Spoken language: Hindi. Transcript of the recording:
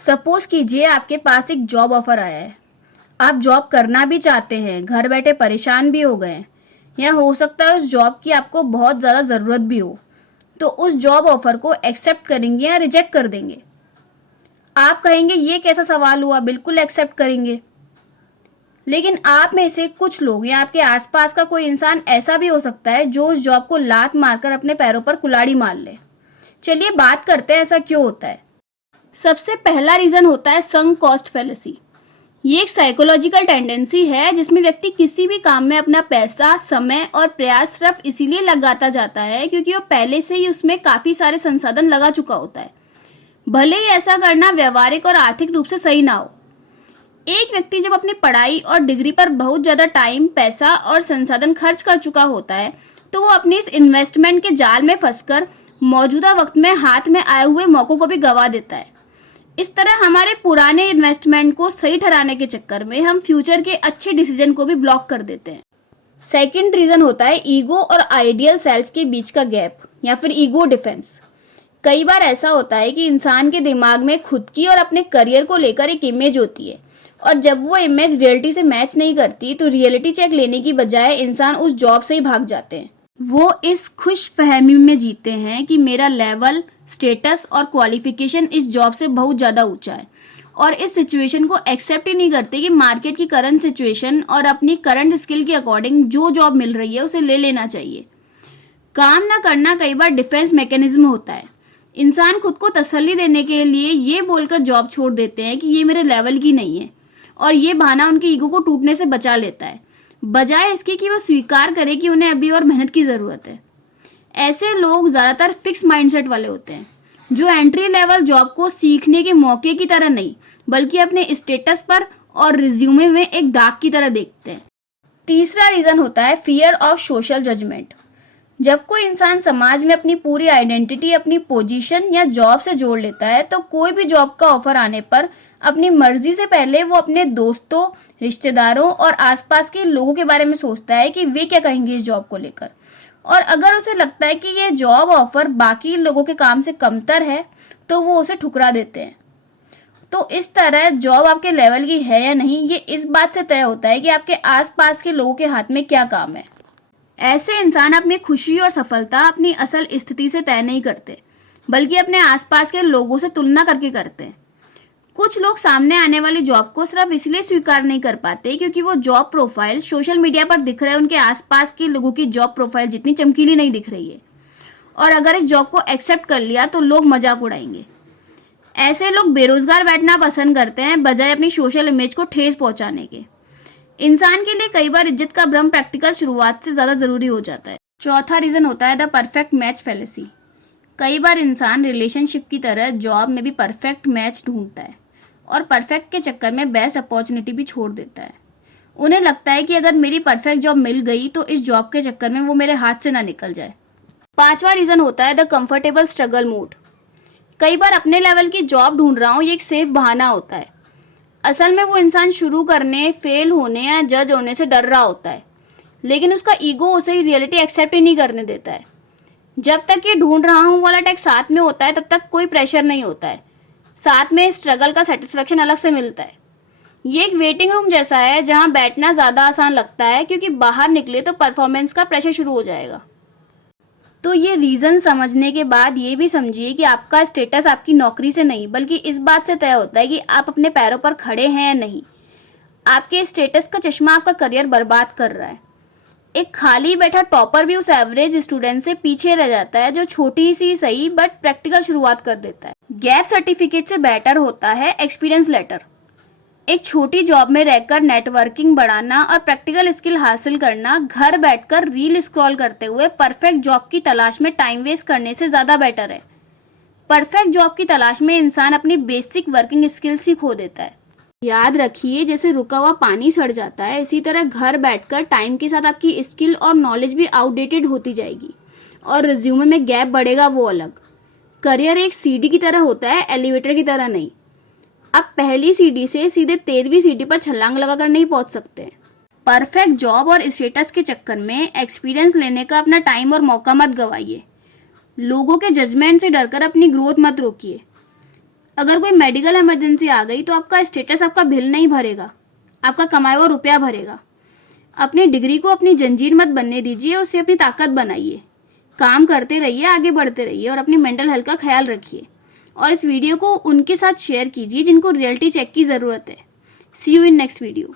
सपोज कीजिए आपके पास एक जॉब ऑफर आया है। आप जॉब करना भी चाहते हैं, घर बैठे परेशान भी हो गए हैं, या हो सकता है उस जॉब की आपको बहुत ज़्यादा ज़रूरत भी हो। तो उस जॉब ऑफर को एक्सेप्ट करेंगे या रिजेक्ट कर देंगे? आप कहेंगे ये कैसा सवाल हुआ, बिल्कुल एक्सेप्ट करेंगे। लेकिन आप में से कुछ लोग या आपके आसपास का कोई इंसान ऐसा भी हो सकता है जो उस जॉब को लात मारकर अपने पैरों पर कुल्हाड़ी मार ले। चलिए बात करते हैं ऐसा क्यों होता है। सबसे पहला रीजन होता है संक कॉस्ट फैलेसी। ये एक साइकोलॉजिकल टेंडेंसी है जिसमें व्यक्ति किसी भी काम में अपना पैसा, समय और प्रयास सिर्फ इसीलिए लगाता जाता है क्योंकि वो पहले से ही उसमें काफी सारे संसाधन लगा चुका होता है, भले ही ऐसा करना व्यवहारिक और आर्थिक रूप से सही ना हो। एक व्यक्ति जब अपनी पढ़ाई और डिग्री पर बहुत ज्यादा टाइम, पैसा और संसाधन खर्च कर चुका होता है तो वो अपनी इस इन्वेस्टमेंट के जाल में फंसकर मौजूदा वक्त में हाथ में आए हुए मौकों को भी गंवा देता है। इस तरह हमारे पुराने इन्वेस्टमेंट को सही ठहराने के चक्कर में हम फ्यूचर के अच्छे डिसीजन को भी ब्लॉक कर देते हैं। सेकंड रीजन होता है ईगो और आइडियल सेल्फ के बीच का गैप या फिर ईगो डिफेंस। कई बार ऐसा होता है कि इंसान के दिमाग में खुद की और अपने करियर को लेकर एक इमेज होती है, और जब वो इमेज रियलिटी से मैच नहीं करती तो रियलिटी चेक लेने की बजाय इंसान उस जॉब से ही भाग जाते हैं। वो इस खुश फहमी में जीते हैं कि मेरा लेवल, स्टेटस और क्वालिफिकेशन इस जॉब से बहुत ज़्यादा ऊंचा है, और इस सिचुएशन को एक्सेप्ट ही नहीं करते कि मार्केट की करंट सिचुएशन और अपनी करंट स्किल के अकॉर्डिंग जो जॉब मिल रही है उसे ले लेना चाहिए। काम ना करना कई बार डिफेंस मैकेनिज्म होता है। इंसान खुद को तसल्ली देने के लिए ये बोलकर जॉब छोड़ देते हैं कि ये मेरे लेवल की नहीं है, और ये बहाना उनके ईगो को टूटने से बचा लेता है, बजाय इसके कि वो स्वीकार करे कि उन्हें अभी और मेहनत की ज़रूरत है। ऐसे लोग ज़्यादातर फिक्स माइंडसेट वाले होते हैं, जो एंट्री लेवल जॉब को सीखने के मौके की तरह नहीं बल्कि अपने स्टेटस पर और रिज्यूमे में एक दाग की तरह देखते हैं। तीसरा रीज़न होता है फियर ऑफ सोशल जजमेंट। जब कोई इंसान समाज में अपनी पूरी आइडेंटिटी अपनी पोजीशन या जॉब से जोड़ लेता है तो कोई भी जॉब का ऑफर आने पर अपनी मर्जी से पहले वो अपने दोस्तों, रिश्तेदारों और आसपास के लोगों के बारे में सोचता है कि वे क्या कहेंगे इस जॉब को लेकर, और अगर उसे लगता है कि ये जॉब ऑफर बाकी लोगों के काम से कमतर है तो वो उसे ठुकरा देते हैं। तो इस तरह जॉब आपके लेवल की है या नहीं ये इस बात से तय होता है कि आपके आसपास के लोगों के हाथ में क्या काम है। ऐसे इंसान अपनी खुशी और सफलता अपनी असल स्थिति से तय नहीं करते बल्कि अपने आसपास के लोगों से तुलना करके करते हैं। कुछ लोग सामने आने वाली जॉब को सिर्फ इसलिए स्वीकार नहीं कर पाते क्योंकि वो जॉब प्रोफाइल सोशल मीडिया पर दिख रहे उनके आसपास के लोगों की जॉब प्रोफाइल जितनी चमकीली नहीं दिख रही है, और अगर इस जॉब को एक्सेप्ट कर लिया तो लोग मजाक उड़ाएंगे। ऐसे लोग बेरोजगार बैठना पसंद करते हैं बजाय अपनी सोशल इमेज को ठेस पहुंचाने के। इंसान के लिए कई बार इज्जत का भ्रम प्रैक्टिकल शुरुआत से ज्यादा जरूरी हो जाता है। चौथा रीजन होता है द परफेक्ट मैच फैलेसी। कई बार इंसान रिलेशनशिप की तरह जॉब में भी परफेक्ट मैच ढूंढता है और परफेक्ट के चक्कर में बेस्ट अपॉर्चुनिटी भी छोड़ देता है। उन्हें लगता है कि अगर मेरी परफेक्ट जॉब मिल गई तो इस जॉब के चक्कर में वो मेरे हाथ से ना निकल जाए। पांचवा रीजन होता है द कंफर्टेबल स्ट्रगल मूड। कई बार अपने लेवल की जॉब ढूंढ रहा हूँ ये एक सेफ बहाना होता है। असल में वो इंसान शुरू करने, फेल होने या जज होने से डर रहा होता है, लेकिन उसका ईगो उसे रियलिटी एक्सेप्ट ही नहीं करने देता है। जब तक ये ढूंढ रहा हूँ वाला टैग साथ में होता है तब तक कोई प्रेशर नहीं होता है, साथ में स्ट्रगल का सेटिस्फेक्शन अलग से मिलता है। ये एक वेटिंग रूम जैसा है जहां बैठना ज़्यादा आसान लगता है क्योंकि बाहर निकले तो परफॉर्मेंस का प्रेशर शुरू हो जाएगा। तो ये रीज़न समझने के बाद ये भी समझिए कि आपका स्टेटस आपकी नौकरी से नहीं बल्कि इस बात से तय होता है कि आप अपने पैरों पर खड़े हैं या नहीं। आपके स्टेटस का चश्मा आपका करियर बर्बाद कर रहा है। एक खाली बैठा टॉपर भी उस एवरेज स्टूडेंट से पीछे रह जाता है जो छोटी सी सही बट प्रैक्टिकल शुरुआत कर देता है। गैप सर्टिफिकेट से बेटर होता है एक्सपीरियंस लेटर। एक छोटी जॉब में रहकर नेटवर्किंग बढ़ाना और प्रैक्टिकल स्किल हासिल करना घर बैठकर रील स्क्रॉल करते हुए परफेक्ट जॉब की तलाश में टाइम वेस्ट करने से ज़्यादा बेटर है। परफेक्ट जॉब की तलाश में इंसान अपनी बेसिक वर्किंग स्किल्स ही खो देता है। याद रखिए, जैसे रुका हुआ पानी सड़ जाता है इसी तरह घर बैठकर टाइम के साथ आपकी स्किल और नॉलेज भी आउटडेटेड होती जाएगी और रिज्यूमे में गैप बढ़ेगा वो अलग। करियर एक सीढ़ी की तरह होता है, एलिवेटर की तरह नहीं। आप पहली सीढ़ी से सीधे 13वीं सीढ़ी पर छलांग लगाकर नहीं पहुंच सकते। परफेक्ट जॉब और स्टेटस के चक्कर में एक्सपीरियंस लेने का अपना टाइम और मौका मत गवाइए। लोगों के जजमेंट से डरकर अपनी ग्रोथ मत रोकिए। अगर कोई मेडिकल इमरजेंसी आ गई तो आपका स्टेटस आपका बिल नहीं भरेगा, आपका कमाया हुआ रुपया भरेगा। अपनी डिग्री को अपनी जंजीर मत बनने दीजिए, उससे अपनी ताकत बनाइए। काम करते रहिए, आगे बढ़ते रहिए और अपनी मेंटल हेल्थ का ख्याल रखिए। और इस वीडियो को उनके साथ शेयर कीजिए जिनको रियलिटी चेक की ज़रूरत है। सी यू इन नेक्स्ट वीडियो।